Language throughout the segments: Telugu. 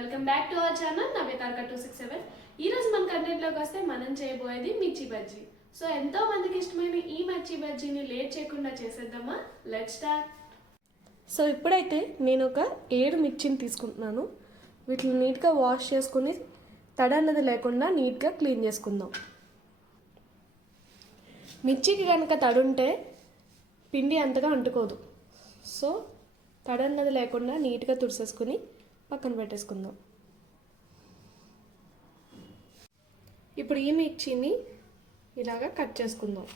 Welcome back to our channel Navyataraka 267. ఈ రోజు మన కంటెంట్లోకి వస్తే మనం చేయబోయేది మిర్చి బజ్జీ. సో ఎంతో మందికి ఇష్టమైన ఈ మిర్చి బజ్జీని లేట్ చేయకుండా చేసేద్దామా? Let's start. సో ఇప్పుడైతే నేను ఒక 7 మిర్చిని తీసుకుంటున్నాను. వీటిని నీట్గా వాష్ చేసుకుని తడి అన్నది లేకుండా నీట్గా క్లీన్ చేసుకుందాం. మిర్చికి కనుక తడుంటే పిండి అంతగా అంటుకోదు. సో తడి అన్నది లేకుండా నీట్గా తుడిసేసుకుని పక్కన పెట్టేసుకుందాం. ఇప్పుడు ఈ మిర్చిని ఇలాగా కట్ చేసుకుందాం.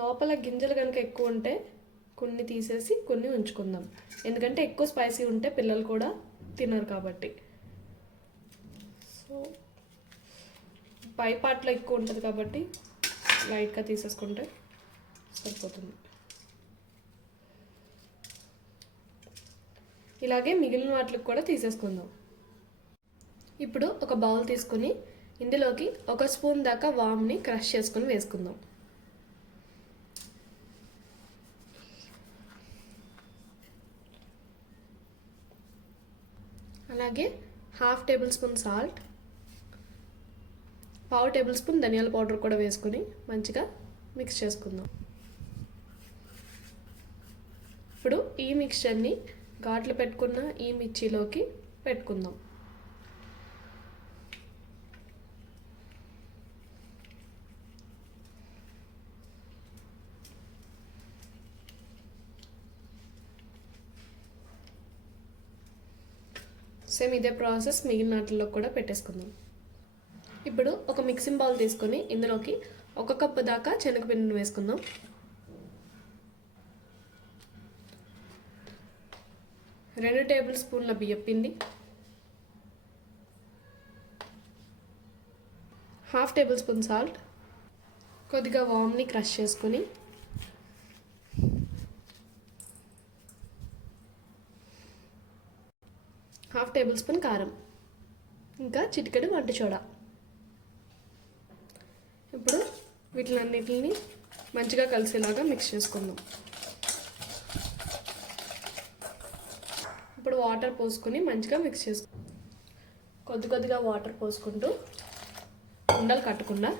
లోపల గింజలు కనుక ఎక్కువ ఉంటే కొన్ని తీసేసి కొన్ని ఉంచుకుందాం. ఎందుకంటే ఎక్కువ స్పైసీ ఉంటే పిల్లలు కూడా తినరు కాబట్టి. సో పై పార్ట్లో ఎక్కువ ఉంటుంది కాబట్టి లైట్గా తీసేసుకుంటే సరిపోతుంది. ఇలాగే మిగిలిన వాటికి కూడా తీసేసుకుందాం. ఇప్పుడు ఒక బౌల్ తీసుకుని ఇందులోకి 1 స్పూన్ దాకా వామ్ని క్రష్ చేసుకుని వేసుకుందాం. అలాగే 1/2 table spoon salt, 1/2 table spoon ధనియాల పౌడర్ కూడా వేసుకుని మంచిగా మిక్స్ చేసుకుందాం. ఇప్పుడు ఈ మిక్స్చర్ని ఘాట్లు పెట్టుకున్న ఈ మిర్చిలోకి పెట్టుకుందాం. సేమ్ ఇదే ప్రాసెస్ మిగిలిన వాటిల్లో కూడా పెట్టేసుకుందాం. ఇప్పుడు ఒక మిక్సింగ్ బౌల్ తీసుకొని ఇందులోకి 1 కప్పు దాకా శనగపిండిని వేసుకుందాం. 2 టేబుల్ స్పూన్ల బియ్యపిండి, 1/2 టేబుల్ స్పూన్ సాల్ట్, కొద్దిగా వామ్ని క్రష్ చేసుకుని హాఫ్ టేబుల్ స్పూన్ కారం, ఇంకా చిటికెడు వంట సోడా. ఇప్పుడు వీటిలన్నిటిని మంచిగా కలిసేలాగా మిక్స్ చేసుకుందాం. ఇప్పుడు వాటర్ పోసుకొని మంచిగా మిక్స్ చేసుకుందాం. కొద్దిగా వాటర్ పోసుకుంటూ ఉండలు కట్టకుండా,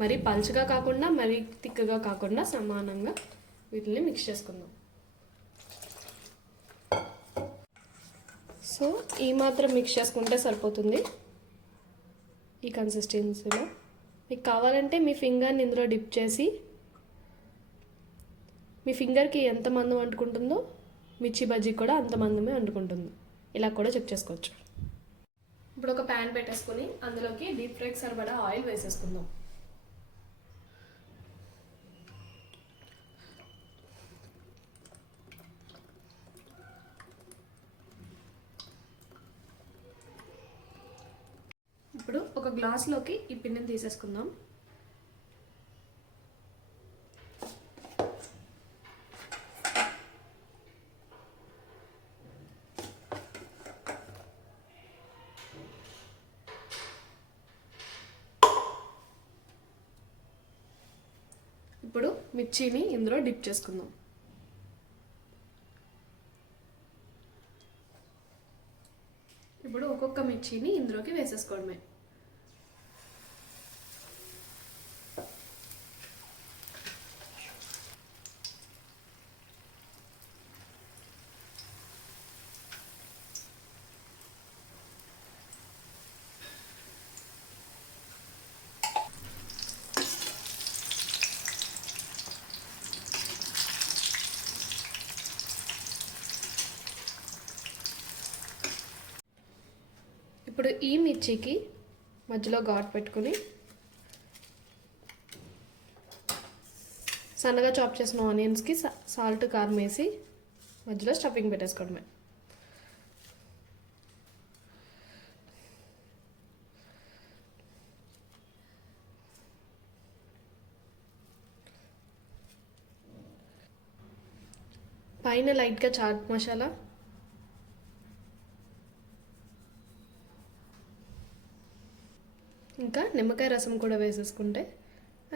మరీ పలుచగా కాకుండా మరీ తిక్కగా కాకుండా సమానంగా వీటిని మిక్స్ చేసుకుందాం. సో ఈ మాత్రం మిక్స్ చేసుకుంటే సరిపోతుంది. ఈ కన్సిస్టెన్సీలో మీకు కావాలంటే మీ ఫింగర్ని ఇందులో డిప్ చేసి మీ ఫింగర్కి ఎంత మందం అంటుకుంటుందో మిర్చి బజ్జీ కూడా అంత మందమే అంటుకుంటుంది. ఇలా కూడా చెక్ చేసుకోవచ్చు. ఇప్పుడు ఒక ప్యాన్ పెట్టేసుకొని అందులోకి డీప్ ఫ్రైకి సరిపడా ఆయిల్ వేసేసుకుందాం. ఇప్పుడు ఒక గ్లాస్లోకి ఈ పిండిని తీసేసుకుందాం. ఇప్పుడు మిర్చిని ఇందులో డిప్ చేసుకుందాం. ఇప్పుడు ఒక్కొక్క మిర్చిని ఇందులోకి వేసేసుకోవడమే. ఇప్పుడు ఈ మిర్చికి మధ్యలో ఘాట్ పెట్టుకుని సన్నగా చాప్ చేసిన ఆనియన్స్కి సాల్ట్ కారం వేసి మధ్యలో స్టఫింగ్ పెట్టేసుకోవడమే. పైన లైట్గా చాట్ మసాలా, ఇంకా నిమ్మకాయ రసం కూడా వేసేసుకుంటే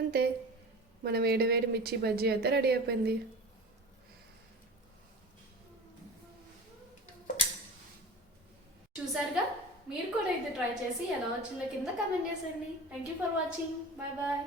అంతే, మన వేడి వేడి మిర్చి బజ్జీ అయితే రెడీ అయిపోయింది. చూసారుగా, మీరు కూడా ఇది ట్రై చేసి ఎలా వచ్చిందో కింద కమెంట్ చేసేయండి. Thank you for watching. Bye bye.